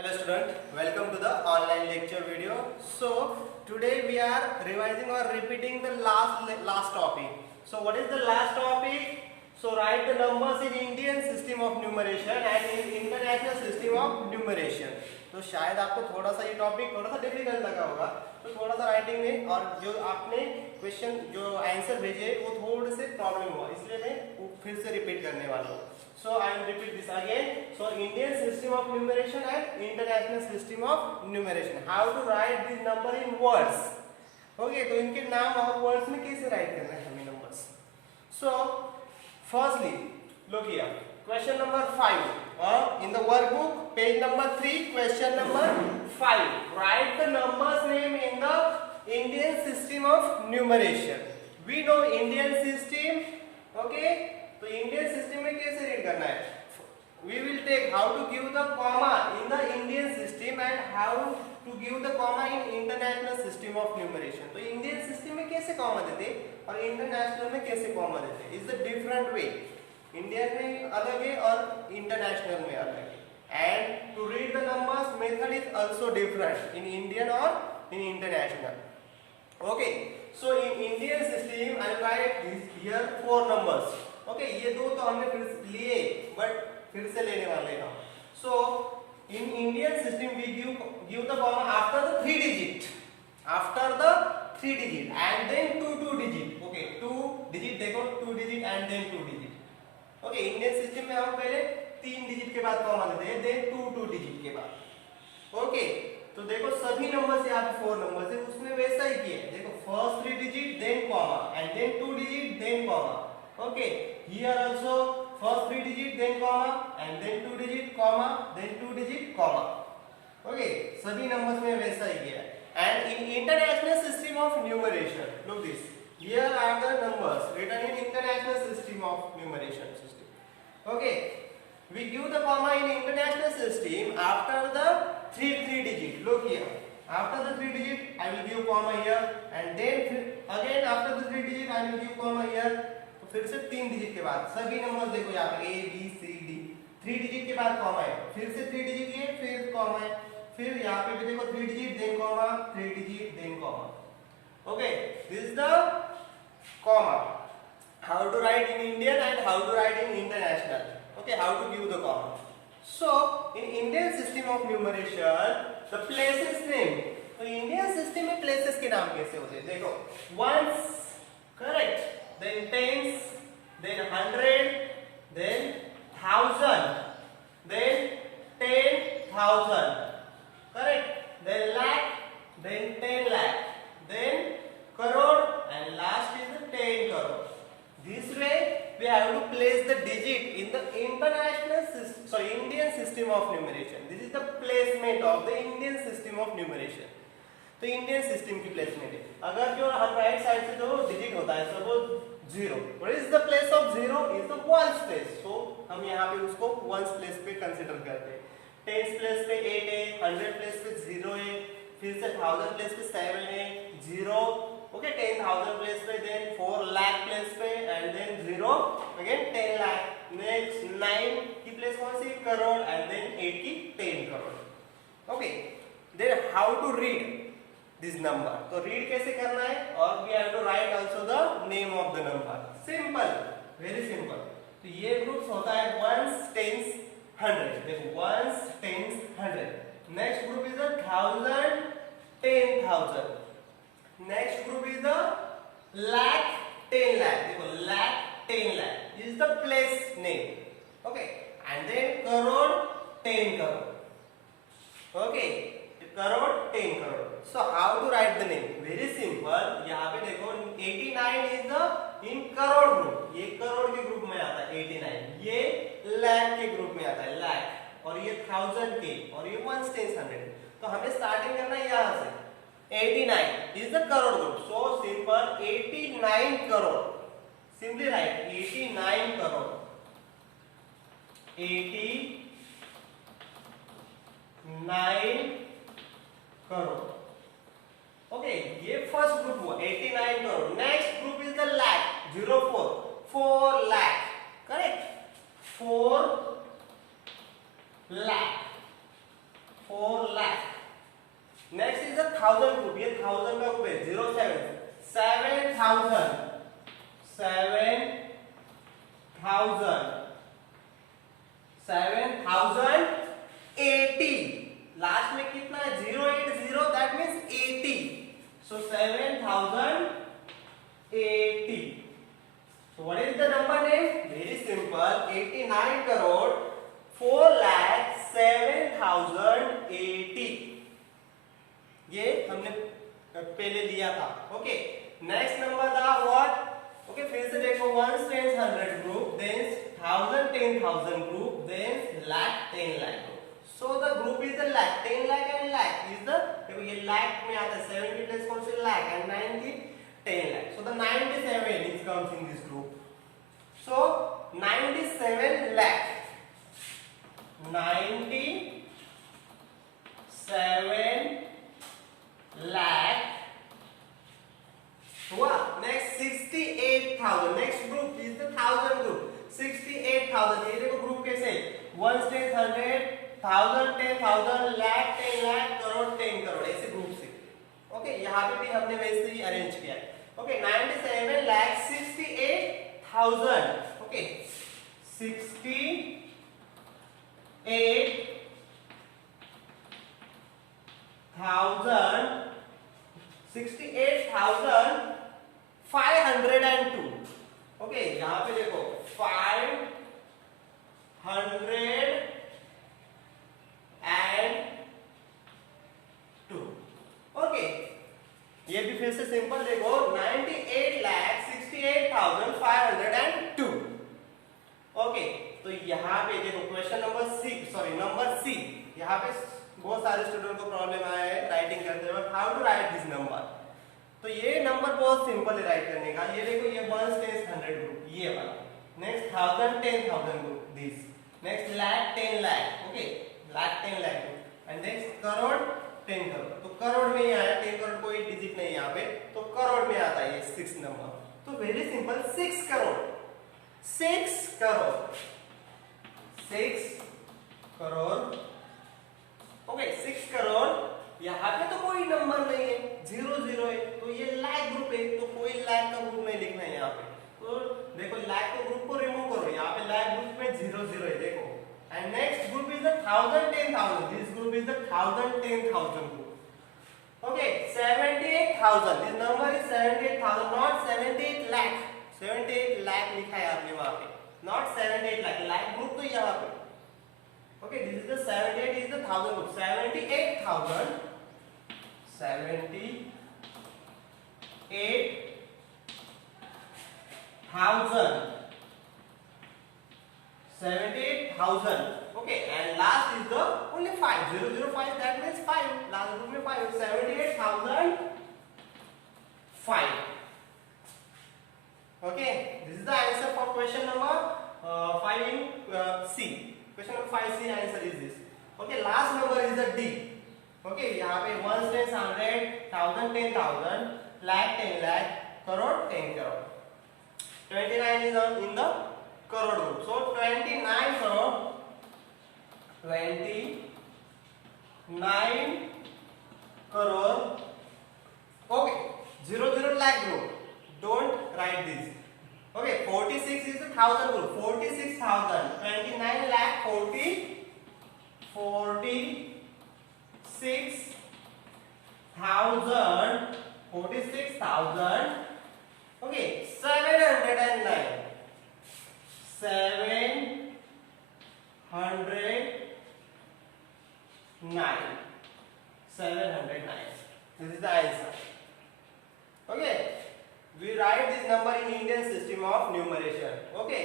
Hello student, welcome to the online lecture video. So today we are revising or repeating the last topic. So what is the last topic? So write the numbers in Indian system of numeration and in international system of numeration. तो शायद आपको थोड़ा सा ये टॉपिक थोड़ा सा डिफिकल्ट लगा होगा, तो थोड़ा सा राइटिंग में और जो आपने क्वेश्चन जो आंसर भेजे वो थोड़े से प्रॉब्लम हुआ, इसलिए मैं फिर से रिपीट करने वाला हूँ. So I will repeat this again. So Indian system of numeration and international system of numeration. How to write this number in words? Okay, तो इनके नाम और words में कैसे write करना है हमें numbers? So firstly, look here. Question number 5. In the workbook, page number 3, question number 5. Write the numbers name in the Indian system of numeration. We know Indian system. Okay. तो इंडियन सिस्टम में कैसे रीड करना है? We will take how to give the comma in the Indian system and how to give the comma in international system of numeration. तो Indian system में कैसे comma देते और इंटरनेशनल में कैसे कॉमा देते? Is the different way. Indian में अलग है और इंटरनेशनल में अलग है. And to read the numbers method is also different in Indian और in international. Okay, so in Indian system I write here 4 numbers. Okay, ये दो तो हमने फिर लिए बट फिर से लेने वाले हैं. So in Indian system we give the comma after the 3 digit, after the 3 digit and then 2 digit. Okay, 2 digit देखो, 2 digit and then 2 digit. Okay, Indian system में हम पहले 3 डिजिट के बाद कॉमा देते हैं, देन 2 डिजिट के बाद. ओके, तो देखो सभी नंबर्स यहाँ पे 4 नंबर्स है, उसमें वैसा ही किया है. देखो first 3 digit then comma and then 2 digit then comma. Okay, here also first 3 digit then comma and then 2 digit comma then 2 digit comma. Okay, सभी numbers में वैसा ही किया है. And in international system of numeration, look this. Here are the numbers written in international system of numeration system. Okay, we give the comma in international system after the 3 digit. Look here. After the 3 digit, I will give comma here, and then again after the 3 digit, I will give comma here. फिर से 3 digit के बाद सभी नंबर्स देखो यहाँ पे A B C D, 3 digit के बाद कॉमा है, फिर से 3 डिजिट लिए फिर कॉमा है, फिर यहाँ पे भी देखो 3 digit then comma, 3 digit then comma. Okay, this is the comma. How to write in Indian and how to write in international. Okay, how to give the comma. So in Indian system of numeration the places name. तो Indian system में places के नाम कैसे होते हैं? देखो, ones, correct, then tens, then 100, then 1000, then 10,000, correct, then lakh, then 10 lakh, then crore, and last is the 10 crore. This way we have to place the digit in the Indian system of numeration. This is the placement of the Indian system of numeration. तो Indian system की प्लेसमेंट है. अगर जो हम right side से जो digit होता है suppose 0, what is the place of 0? Is the ones place. So हम यहाँ पे उसको वंस प्लेस पे कंसीडर करते हैं. टेंस प्लेस पे 8 है, 100 प्लेस पे 0 है, फिर से 1000 प्लेस पे 7 है, 0. ओके, 10,000 प्लेस पे, देन 4 लाख प्लेस पे and then 0, again 10 lakh. Next 9 की प्लेस कौन सी? करोड़, एंड देन 8 की 10 crore. Okay, then how to read this number. तो रीड कैसे करना है? और we have to write also the name of the number. Simple, very simple. तो ये ग्रुप्स होता है ones, tens, 100. देखो ones, tens, 100. Next group is the 1000, 10,000. Next group is the lakh, 10 lakh. देखो lakh, 10 lakh. This is the place name. Okay, and then crore, 10 crore. Okay, crore, 10 crore. So how to write the name? Very simple. यहाँ पे देखो 89 is the in crore ग्रुप. ये करोड़ के ग्रुप में आता है 89. ये लाख के ग्रुप में आता है लाख, और ये 1000 के, और ये 1 tens 100. तो हमें स्टार्टिंग करना है यहाँ से. 89 is the crore group. So simple, 89 crore. Simply write 89 करोड़. 89 करोड़. ओके, ये फर्स्ट ग्रुप हुआ 89 crore. Next group is the lakh, 04, 4 lakh, करेक्ट, 4 लाख. 4 lakh. नेक्स्ट इज द 1000 ग्रुप, ये 1000 का ग्रुप है 07 7000 7080. लास्ट में कितना है 080, that means 80. So 7080. So what is the number name? Very simple. 89 crore 4,07,080. ये हमने पहले लिया था. ओके, नेक्स्ट नंबर था व्हाट? ओके, फिर से देखो 1 tens 100 group, then 1000 10,000 group, then lakh 10 lakh group. So the group is the lakh, 10 lakh and lakh is the, देखो ये lakh में आता है 70 plus कौन से lakh and 90 10 lakh. So the 97 is comes in this group. So 97 lakh. 97 lakh. What? Next 68,000. Next group is the 1000 group. 68,000. ये देखो ग्रुप कैसे? 1 tens 100, 1000 10,000, lakh 10 lakh, करोड़ 10 करोड़, ऐसे ग्रुप से. ओके, यहाँ पे भी हमने वैसे ही अरेंज किया है. ओके, 97 lakh 68,000. ओके, 68,000 68,502. ओके, यहाँ पे देखो 502. ओके, ये भी फिर से सिंपल देखो 98,68,502. ओके, तो यहाँ पे देखो क्वेश्चन नंबर सी. यहाँ पे बहुत सारे स्टूडेंट को प्रॉब्लम आया है राइटिंग करते वक्त, how to write this number. तो ये नंबर बहुत सिंपल है राइट करने का. ये देखो ये 1 tens 100 ग्रुप, ये वाला. नेक्स्ट 1000 10,000 group, this. Next lakh 10 lakh. Okay, lakh 10 lakh group. And next crore 10 करोड़. तो करोड़ में ही आया, 10 करोड़ कोई डिजिट नहीं यहाँ पे, तो करोड़ में आता है ये 6 नंबर. तो वेरी सिंपल 6 करोड़. 6 करोड़. 6 करोड़. ओके, 6 करोड़. यहाँ पे तो कोई नंबर नहीं है, 0 है, तो ये लाख ग्रुप है, तो कोई लाख का ग्रुप नहीं लिखना है यहाँ पे. तो देखो लाख के ग्रुप को रिमूव करो, यहाँ पे लाख ग्रुप में 0 है, देखो. And next group is the 1000 10,000. This group is the 1000 10,000 group. Okay, 78,000. This number is 78,000, नॉट 78 lakh. 78 lakh लिखा है आपने वहां पे, नॉट 78 lakh. लाख ग्रुप तो यहाँ पे. Okay, this is the 78 is the 1000 group. 78,000. 78,000. 78,000. Okay, and last is the only 5. 005. That means 5. Last group में 5. 78,005. Okay, this is the answer for question number 5 in C. Question number 5 C answer is this. Okay, last number is the D. Okay, यहाँ पे 1 tens 100, 1000 10,000, lakh 10 lakh, करोड़ 10 करोड़. 29 is in the crore group. So 29 crore. 29 crore. Okay, 0 lakh group. Don't write this. Okay, 46 is the 1000 group. 46,000. 29 lakh 46,000. Okay, 709. 709. This is the answer. Okay, we write this number in Indian system of numeration. Okay,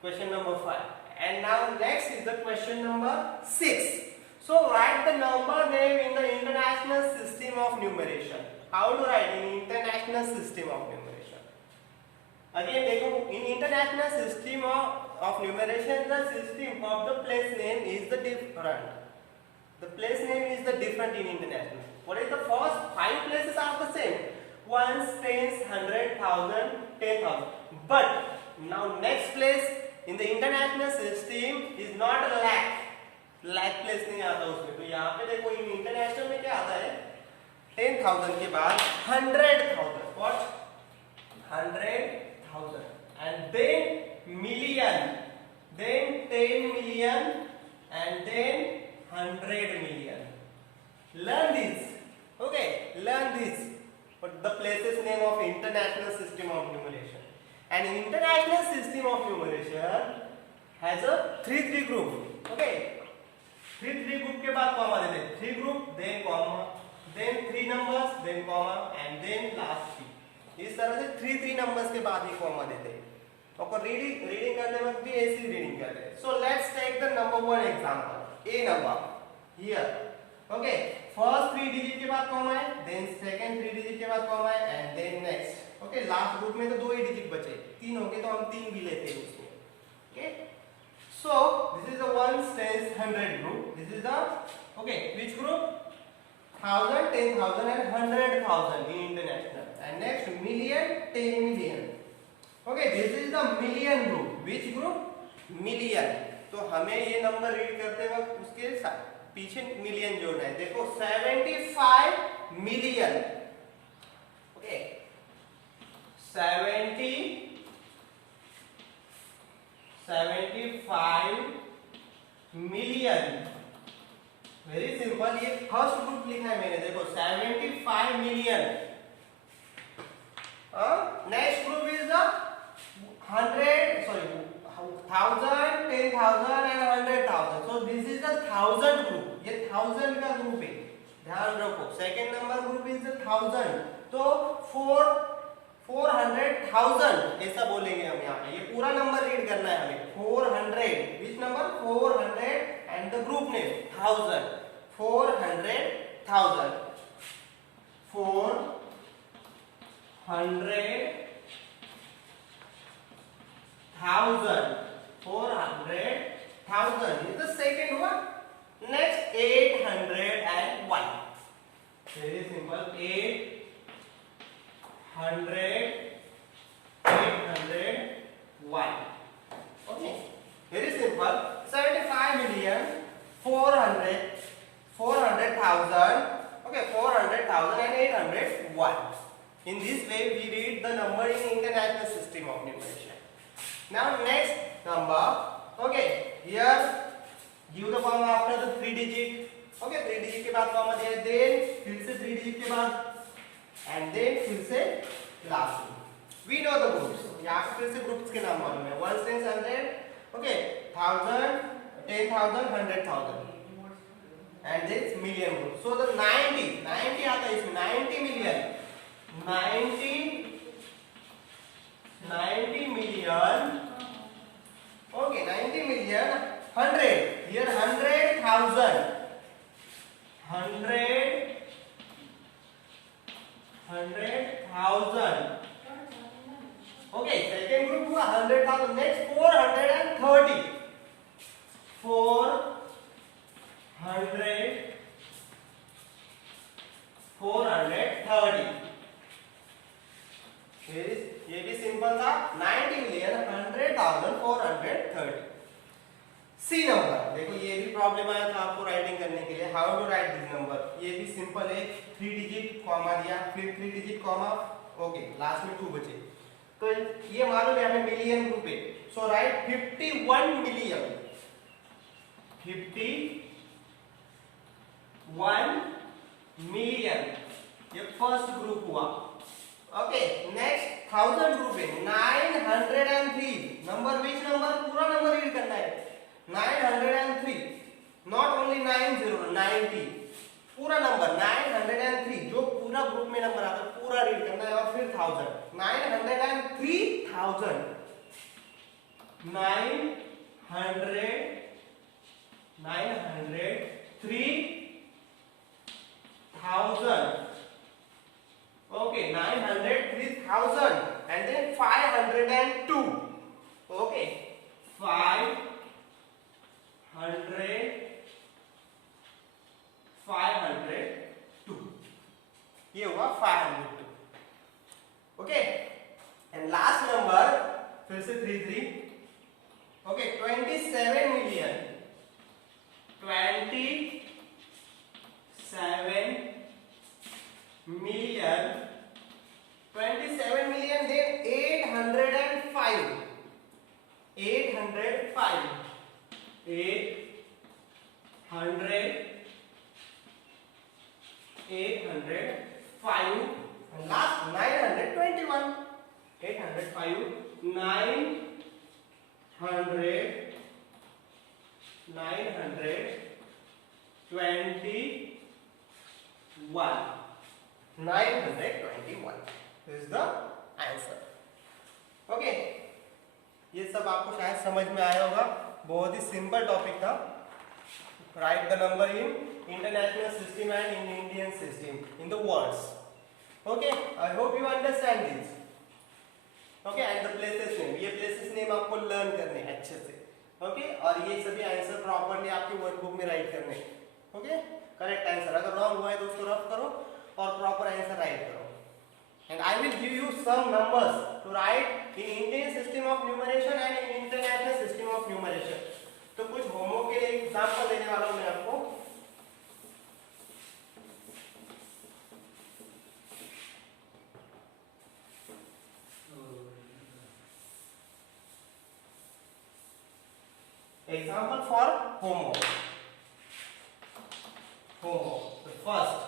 question number 5. And now next is the question number 6. So write the number name in the international system of numeration. How to write in international system of numeration? Again, देखो, in international system of numeration, the system of the place name is the different. The place name is the different in international. What is the first 5 places are the same? 1 tens 100 1000 10,000. But now next place in the international system is not a lakh. Lakh प्लेस नहीं आता उसमें। तो यहाँ पे देखो इंटरनेशनल में क्या आता है, 10,000 के बाद 100,000, what 100,000 and then million, then 10 million and then 100 million. Learn this. Okay, learn this. But the places name of international system of numeration. And international system of numeration has a 3 group. Okay, 3 group के बाद कॉमा देते हैं, 3 group then comma, then 3 numbers then comma and then last 3. इस तरह से 3 numbers के बाद ही कॉमा देते हैं। और रीडिंग करते वक्त भी ऐसी रीडिंग करते हैं। So let's take the number 1 example, a number here. Okay, first 3 digit के बाद कॉमा है, देन सेकंड 3 डिजिट के बाद कॉमा है and then next. Okay, last group में तो 2 ही डिजिट बचे, 3 हो गए तो हम 3 भी लेते हैं उसमें। Okay, so this is the 1 10 100 group. This is the okay which group, 1000 10,000 and 100,000 in international, and next million 10 million. Okay, this is the million group. Which group? Million. तो हमें ये नंबर रीड करते वक्त उसके पीछे मिलियन जोड़ना है। देखो 75 million. Okay, 75 million. Very simple, ये फर्स्ट ग्रुप लिखा है मैंने, देखो 75 million. Next group is the 100, sorry, 1000 10,000 and 100,000. So this is the 1000 group. ये 1000 का ग्रुप है, ध्यान रखो। Second number group is the 1000, तो 400,000 ऐसा बोलेंगे हम यहाँ पे। ये पूरा नंबर रीड करना है हमें, 400। Which number, 400 and the group name 1000, 400,000, 400,000 400,000 is the second one. Next 801. Very simple, 801. Okay, very simple. 75 million 400,000. Okay, 400,000 and 801. In this way we read the number in international system of numeration. Now next number, okay, here give the comma after the 3 digit. Okay, 3 digit के बाद comma दिया, then फिर से 3 digit के बाद and then फिर से last one. We know the groups. यहाँ पे फिर से groups के नाम मालूम है, 1 10 100, okay, 1000 10,000 100,000 and this million group. So the 90 आता है इसमें, 90 million, 90 million. Okay, 90 million 100, here 100,000, 100,000. Okay, second group हुआ 100,000. Next 430, 430. ये भी सिंपल था, 90 million 100,000 430. सी नंबर, देखो ये भी प्रॉब्लम आया था आपको राइटिंग करने के लिए, how to write this number. ये भी सिंपल है, 3 डिजिट कॉमा दिया, फिर 3 डिजिट कॉमा, ओके, लास्ट में 2 बचे। तो ये मालूम है हमें मिलियन ग्रुप है, सो राइट 51 मिलियन, 51 मिलियन, ये फर्स्ट ग्रुप हुआ। ओके, नेक्स्ट 1000 ग्रुप है, 903 नंबर। विच नंबर, पूरा नंबर रीड करना है, 903, नॉट ओनली 90 90, पूरा नंबर 903, जो पूरा ग्रुप में नंबर आता है पूरा रीड करना है। और फिर 1000, 903,000, 903,000. Okay, 903,000 and then 502. Okay, 502. ये हुआ 502. Okay, and last number फिर से 33. Okay, 27 million 27 805 and last 921. 805 921 is the answer. Okay, ये सब आपको शायद समझ में आया होगा, बहुत ही सिंपल टॉपिक था. Right the number in international system and in Indian system in the words. Okay, I hope you understand this. Okay, and the places name, ये प्लेसेस नेम आपको लर्न करने हैं अच्छे से. ओके, और ये सभी आंसर प्रॉपर्ली आपके वर्कबुक में राइट करने हैं. ओके, करेक्ट आंसर, अगर रॉन्ग हुआ है तो उसको रफ करो और प्रॉपर आंसर राइट करो. And I will give you some numbers to write in Indian system of numeration and in international system of numeration. तो कुछ होमवर्क के लिए एग्जांपल देने वाला हूं मैं आपको. Example for homework. The first.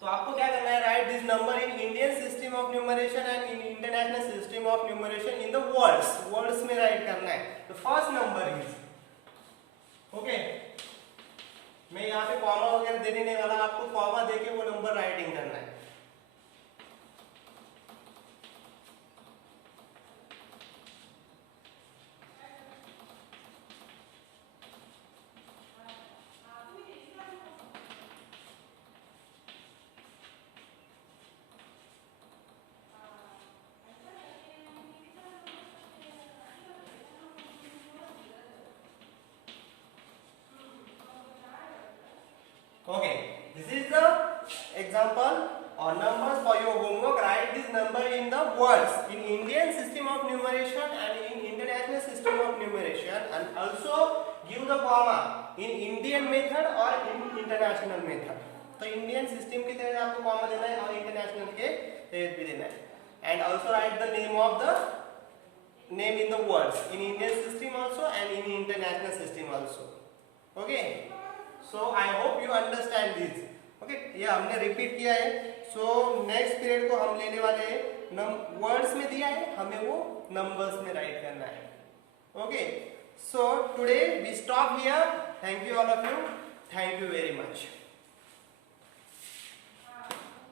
तो आपको क्या करना है, right this number in Indian system of numeration and in international system of numeration in the words में राइट करना है. The first number is, okay, मैं यहाँ पे कॉमा वगैरह देने नहीं वाला, आपको कॉमा देके वो नंबर राइटिंग करना है. Okay, this is the example or numbers for your homework. Write this number in the words in Indian system of numeration and in international system of numeration, and also give the comma in Indian method or in international method. तो Indian system के तहत आपको comma देना है और international के तहत भी देना है. And also write the name of the name in the words in Indian system also and in international system also. Okay. So I hope you understand this. Okay, ये हमने रिपीट किया है. So नेक्स्ट पीरियड को हम लेने वाले हैं, वर्ड्स में दिया है, हमें वो नंबर्स में राइट करना है. Okay, so today we stop here. Thank you all of you. Thank you very much.